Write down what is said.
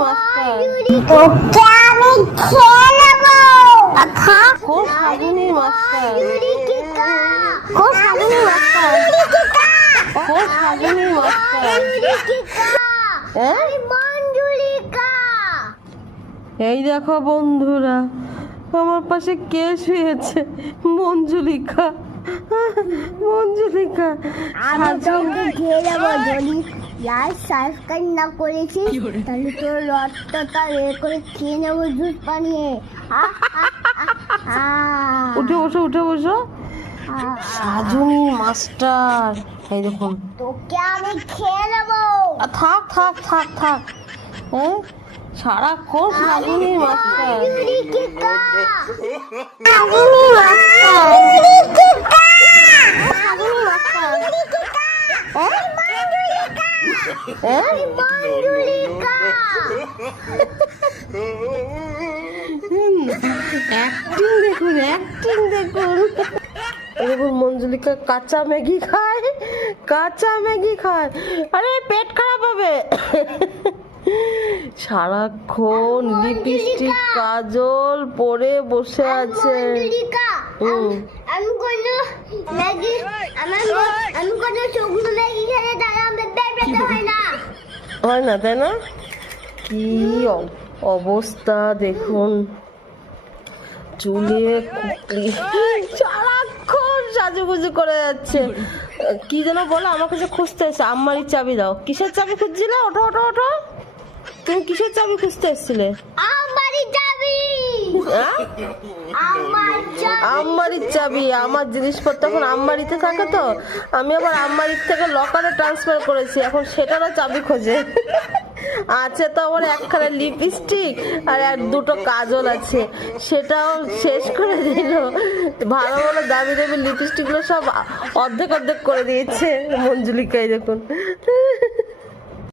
Master. তোকে আমি খেয়ে নেব কো শাগুনি মাস্টার। হ্যাঁ? এই দেখো বন্ধুরা আমার পাশে কে শুয়েছে? মঞ্জুলিকা। মঞ্জুলিকা আমি তোকে খেয়ে নেব যদি লাল সাবস্ক্রাইব না করেছিস তাহলে তোর রক্তটা এ করে খেয়ে নেব আ, উঠে বসো উঠে বসো। সাজুনি মাস্টার। এই দেখুন। তোকে আমি খেয়ে নেব। থাক থাক থাক থাক। হ্যাঁ সারাক্ষণ Sajuni master. Saguni master eureka Saguni master হ্যাঁ মঞ্জুলিকা অ্যাক্টিং দেখুন অ্যাক্টিং দেখুন এই মঞ্জুলিকা কাঁচা ম্যাগি খায় কাঁচা ম্যাগি খায়। আরে পেট খারাপ হবে। সারাক্ষণ লিপস্টিক কাজল পরে বসে আছে। আমি কোনো ম্যাগি আমার আমি কোনো শুকনো ম্যাগি খেলে হয় না। তাই না? কি অবস্থা দেখুন। চুলে সারাক্ষণ সাজুগুজু করে যাচ্ছে। কি যেন বলো আমার কাছে খুঁজতে এসে আম্মারির চাবি দাও। কিসের চাবি খুঁজছিলে? ওঠো ওঠো ওঠো। তুমি কিসের চাবি খুঁজতে এসেছিলে আমারই যাবি হ্যাঁ? আমার যাবি আম্মারির চাবি, আমার জিনিসপত্র এখন আম্মারিতে থাকে তো। আমি আবার আম্মারির থেকে লকারে ট্রান্সফার করেছি, এখন সেটারও চাবি খোঁজে। আছে তো আমার একখানা লিপস্টিক আর এক দুটো কাজল আছে, সেটাও শেষ করে দিল। ভালো ভালো দামি দামি লিপস্টিকগুলো সব অর্ধেক অর্ধেক করে দিয়েছে মঞ্জুলিকাই দেখুন।